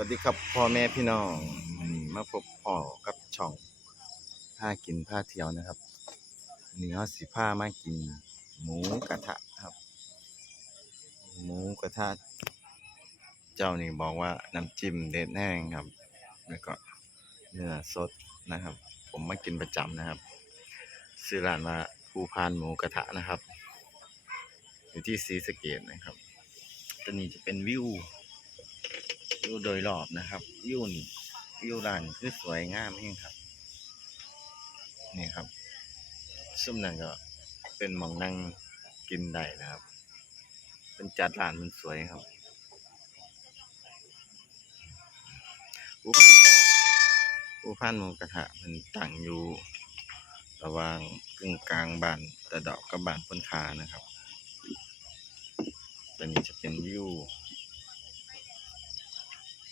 วัสดีครับพ่อแม่พี่น้องวันนี้มาพบพ่อกับช่องผ้ากินผ้าเที่ยวนะครับวันนี้เราสิผ้ามากิน หมูกระทะครับ หมูกระทะ เจ้านี่บอกว่าน้ำจิ้มเด็ดแห้งครับ แล้วก็เนื้อสดนะครับ ผมมากินประจำนะครับซื้อร้านมาภูพานหมูกระทะนะครับ อยู่ที่ศรีสะเกดนะครับตัวนี้จะเป็นวิว วิวโดยรอบนะครับวิวนี่วิวร้านคือสวยงามเองครับ นี่ครับซุ้มนั่นก็เป็นมองนั่งกินได้นะครับ เป็นจัดร้านมันสวยครับผู้พันผู้พันมูกระทะมันตั้งอยู่ ระหว่างกึ่งกลางบ้านตะดอกกับบ้านพ้นคานะครับตัวนี้จะเป็นวิว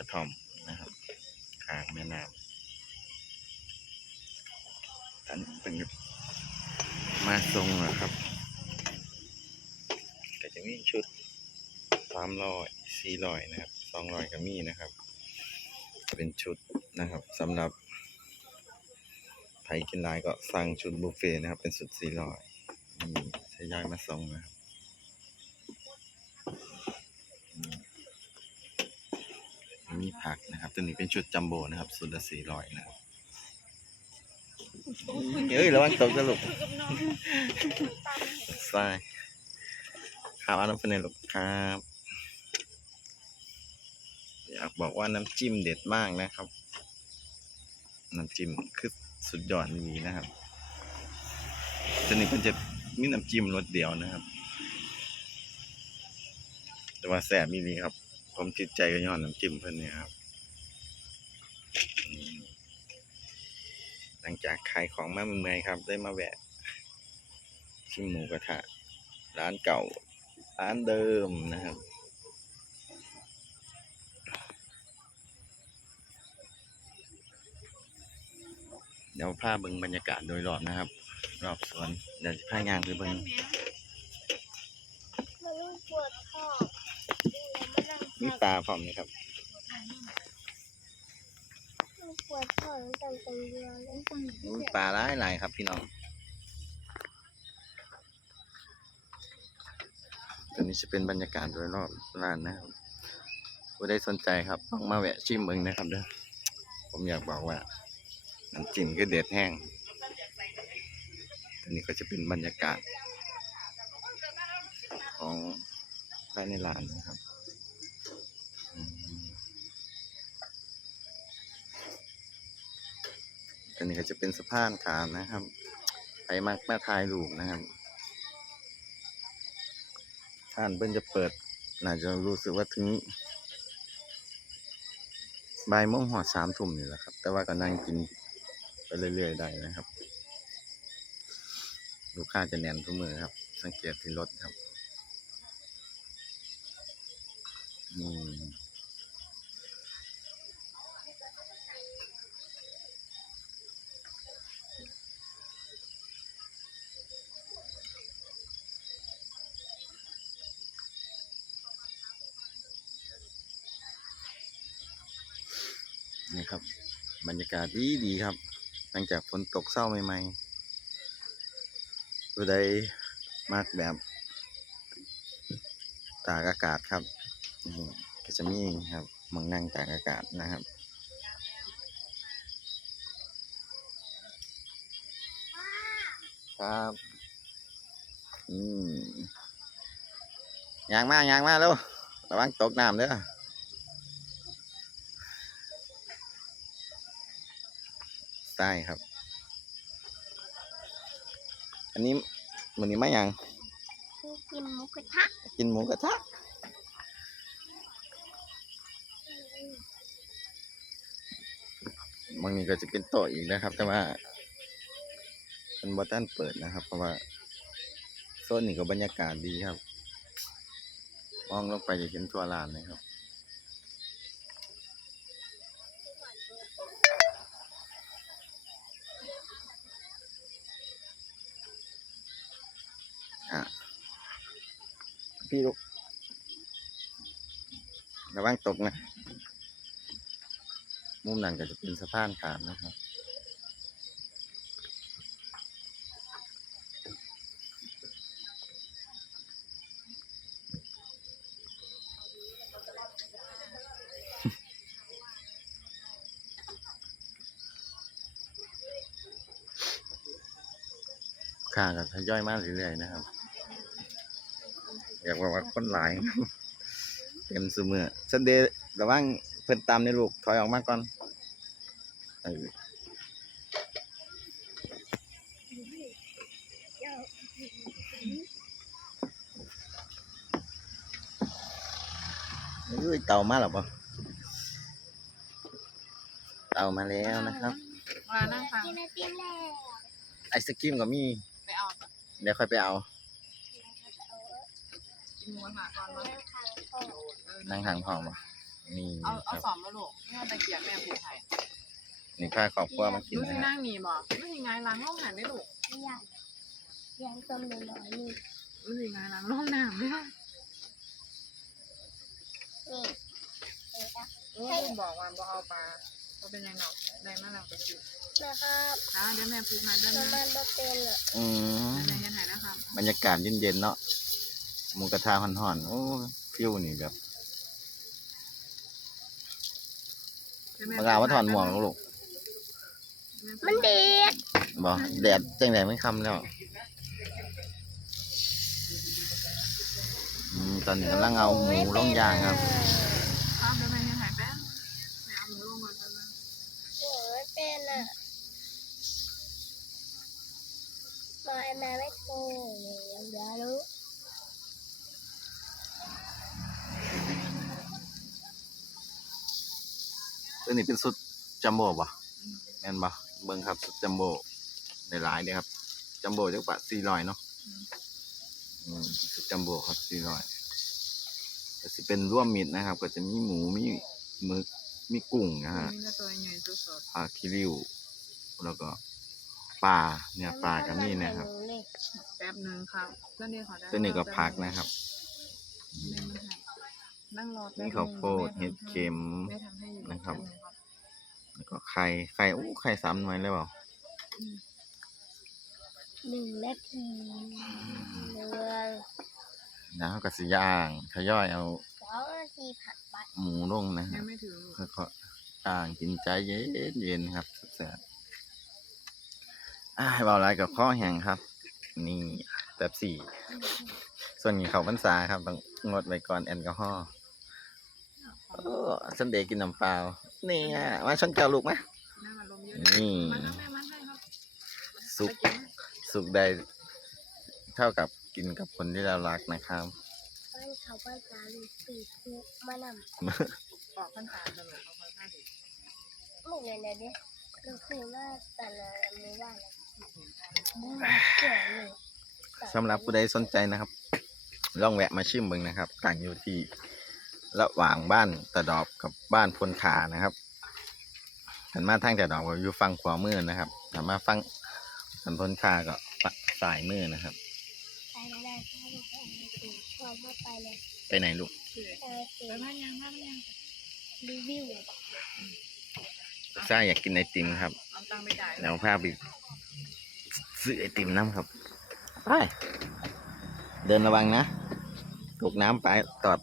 ระท่อมนะครับข้างแม่น้ำท่านเป็นมาทรงนะครับก็จะมีชุดสามร้อยสี่ร้อยนะครับสองร้อยก็มีนะครับ เป็นชุดนะครับสำหรับใครกินลายก็สั่งชุดบุฟเฟ่นะครับ เป็นชุดสี่ร้อยมีทยอยมาส่งนะครับอืม มีผักนะครับ ตัวนี้เป็นชุดจัมโบ้นะครับสุดละสี่ร้อยนะครับเอ้ยระวังตกจะลูกใช่ข่าวอันนั้นเป็นไงลูกครับ อยากบอกว่าน้ำจิ้มเด็ดมากนะครับ น้ำจิ้มคือสุดยอดนี้นะครับตัวนี้มันจะมีน้ำจิ้มรสเดียวนะครับ แต่ว่าแสบมีนี้ครับ ผมติดใจกับย้อนน้ำจิ้มเพิ่นนี่ครับหลังจากขายของมาเมื่อยครับ ได้มาแวะชิมหมูกระทะร้านเก่า ร้านเดิมนะครับเดี๋ยวพาเบิ่งบรรยากาศโดยรอบนะครับ รอบสวนเดี๋ยวพางานไปเบิ่ง มันปวดท้อง มีปลาพร้อมนะครับมันปวดท้องจังจังเดียวเลยอุ้ปลาหลายหลายครับพี่น้องตัวนี้จะเป็นบรรยากาศโดยรอบร้านนะครับผู้ใดสนใจครับต้องมาแวะชิมเบิงนะครับเด้อผมอยากบอกว่าน้ำจิ้มก็เด็ดแห้งตัวนี้ก็จะเป็นบรรยากาศของภายในร้านนะครับอืม ตัวนี้ก็จะเป็นสะพานขามนะครับไปมักมาถ่ายรูปนะครับท่านเพิ่นจะเปิดน่าจะรู้สึกว่าถึงบ่ายโมงหอดสามทุ่มนี่แหละครับ แต่ว่าก็นั่งกินไปเรื่อยๆได้นะครับ ลูกค้าจะแน่นทุกมือครับ สังเกตที่รถครับ อืม นี่ครับ บรรยากาศดีดีครับ หลังจากฝนตกเศร้าใหม่ๆผู้ใดมากแบบ ตากอากาศครับนี่ก็จะมีครับมองนั่งตากอากาศนะครับครับอืมยางมายางมาแล้วระวังตกน้ำเด้อ ใช่ครับ อันนี้มันนี้ไม่ยัง กินหมูกระทะกินหมูกระทะบางนี้ก็จะเป็นโต๊ะอีกนะครับ แต่ว่าเป็นบอตันเปิดนะครับ เพราะว่าโซนนี้ก็บรรยากาศดีครับ มองลงไปจะเห็นทั่วลานเลยครับ พี่ลูกระวังตกนะมุมนั้นก็จะเป็นสะพานขามนะครับค่าก็ทยอยมากเรื่อยๆนะครับ อยากบอกว่าคนหลาย เต็มซุมือซันเดย์ระวังเพิ่นตามในลูกถอยออกมาก่อนเออเอ้ยเต่ามาหรอปะเต่ามาแล้วนะครับมานั่งฟังกินไอติมแล้วไอศกรีมก็มี ไปเอา เดี๋ยวค่อยไปเอากิน หมูกระทะก่อนเอามานั่งทางโต๊ะนั่งทางพ่อมานี่เอาคเอารับสอมมาลูกนี่เอาตะเกียบแม่ผูไทยนี่พาครอบครัวมากินดูนะสิฮะนั่งหนีบอกดูสิไงล้างห้องหันได้ลูกไม่อยากอยากต้มหน่อยๆนี่ ดูสิไงล้างห้องน้ำด้วยนี่เอ็ดอะโอ้ยบอกว่าบอกเอาปลาก็เป็นยังหนอกได้มาแล้วก็กินนะครับนะเดี๋ยวแม่ผูให้เดี๋ยวน้ำแม่มันบ่เป็นอะอืม แม่ยันหายนะครับบรรยากาศเย็นๆเนาะ หมูกระทะห่อนๆ โอ้ฟิวนี่แบบบางอาว่าถอนหมวกแล้วลูกมันเด็ดบอกแดดจังแดดไม่คำแล้วอืมตอนนี้กำลังเอาหมูลงย่างครับ ครับเดี๋ยวแม่ยันหายแป๊บแม่เอาหมูลงก่อนแป๊บนึงหมูไม่เป็นอะมาไอ้แม่ไม่โทรเลยยังเดี๋ยวรู้ ตัวนี้เป็นสุดจัมโบ้ป่ะแม่นป่ะเบิ่งครับสุดจัมโบ้ในหลายๆเด้ครับ จัมโบ้จักบาทสี่ร้อยเนาะอืมสุดจัมโบ้ครับสี่ร้อยก็สิเป็นร่วมมิตรนะครับ ก็จะมีหมูมีหมึกมีกุ้งนะฮะนี่ก็ตัวใหญ่ตัวสดปลาคิริว แล้วก็ปลาเนี่ยปลาก็มีนะครับแป๊บนึงครับเพื่อนนี่ขอได้ตัวนี้ก็ผักนะครับแม่มั นให้นั่งรอแป๊บนี่นึงข้าวโพดเห็ดเข็ม แม่ทำให้อยู่นะครับแป๊นึงครับ แล้วก็ไข่ ไข่อู้ไข่สามหน่วยเลยเปล่าหนึ่งนาทีเดือนแล้วก็สิย่างทยอยเอาสองนาทีผ่านไปหมูลงนะคยัรับงไม่ถึงแล้วก็ย่างกินใจเย็นเย็นๆครับแซ่บๆอ่าเบาไรกับข้อแห้งครับ นี่แบบสี่ ส่วนนี้เขาพรรษาครับต้องงดไว้ก่อนแอลกอฮอล์ โอ้สันเดย์กินน้ำเปล่านี่อะมาชนแก้วลูกไหมนี่สุกสุกได้เท่ากับกินกับคนที่เรารักนะครับบ้านเขาบ้านจาลูกปีคุมานออกพันตาตลอดเอาไปผ้าดิลูกเนี่ยเนี่ยเนี่ยลูกคือว่าแต่ละมือว่าอะไม่วเลยสำหรับผู้ใดสนใจนะครับ ลองแวะมาชิมเบิ่งนะครับต่างอยู่ที่ ระหว่างบ้านตะดอบกับบ้านพลขานะครับหันมาทางตะดอบก็อยู่ฝั่งขวามือนะครับหันมาฝั่งหันพลขาก็ฝั่งซ้ายมือนะครับไปไม่ได้ถ้าลูกไปเอาไปชอบมาไปเลยไปไหนลูกคือเออไปผ้ายังผ้ายังรีวิวซ่าอยากกินไอติมครับเอาตังค์ไปจ่ายแล้วพาไปซื้อไอติมน้ำครับไปเดินระวังนะ ตกน้ำไปตอด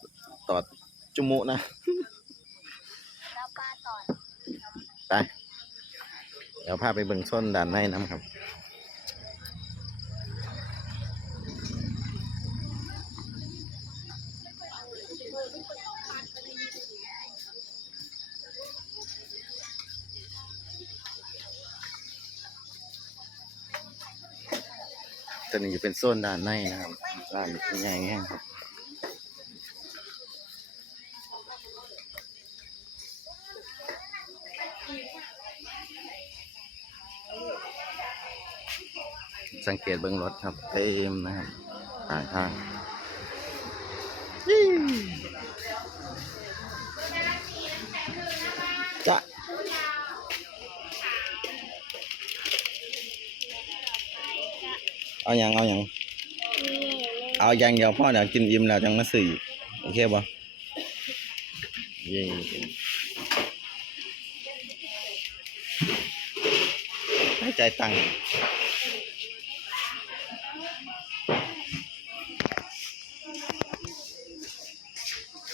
ตอด จุมุนะแล้วป้าต่อไปเดี๋ยวพาไปเบิ่งส้นด้านในน้ำครับตัวนี้จะเป็นโซนด้านในนะครับร้านเป็นใหญ่แห้งครับ สังเกตเบื้องรถครับเต็มนะครับทางทางจะเอาอย่างเอาอย่างเอาอย่างเดียวพ่อเดี๋ยวกินอิ่มแล้วจังมาสื่อโอเคปะเย้ให้ใจายตังค์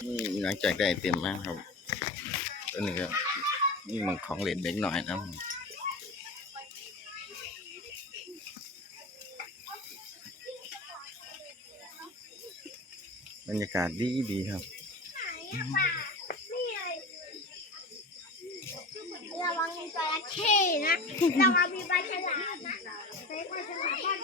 นี่หลังจากได้เต็มมากครับตัวนี้ก็นี่มันของเล่นเล็กหน่อยนะบรรยากาศดีดีครับระวังจระเข้นะระวังมีปลาฉลามนะไปปลาฉลามบ้าน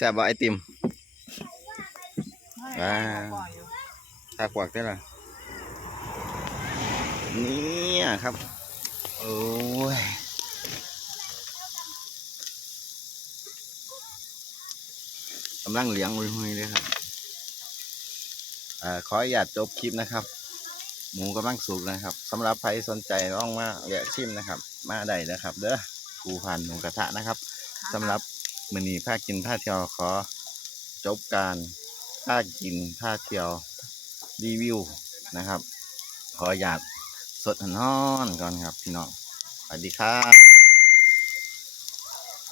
แซ่บบ่ไอติมไม่อ่าปล่อยอยู่ตากวักได้ละเนี่ยครับ โอ้ยกำลังเลี้ยงหุยๆเลยครับอ่าขออนุญาตจบคลิปนะครับ หมูกำลังสุกนะครับสำหรับใครสนใจลองมาแวะชิมนะครับ มาได้นะครับ เด้อภูพันหมูกระทะนะครับสำหรับ มือนี้ผ้ากินผ้าเที่ยวขอ จบการผ้ากินผ้าเที่ยวรีวิวนะครับ ขออยากสดนอนก่อนครับพี่น้องสวัสดีครับ